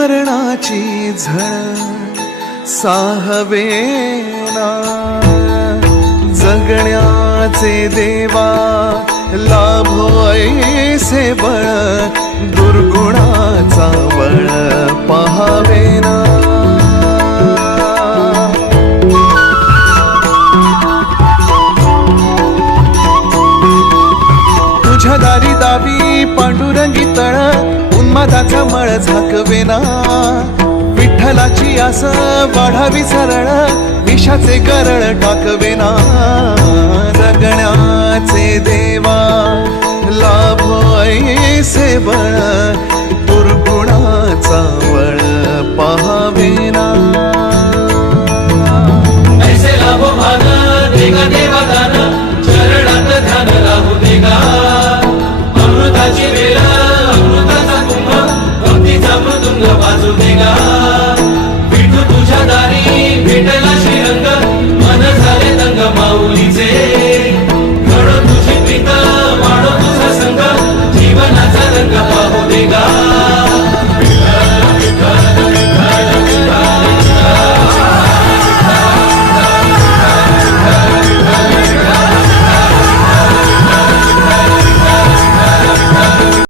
मरणाची झळ साहवेना जगण्याचे देवा लाभो ऐसे बळ दुर्गुणा दारी दावी पांडुरंगी तळ उन्मादाचा मळ झाकवेना. विठ्ठलाची आस वाढावी सरळ विषाचे करळ टाकवेना. जगण्याचे देवा लाभ ऐसे बळ दुर्गुणाचा वळ पाहावेना. ऐसे लाभो भाग देवा दान चरणात ध्यान लाभू देगा. Jimmy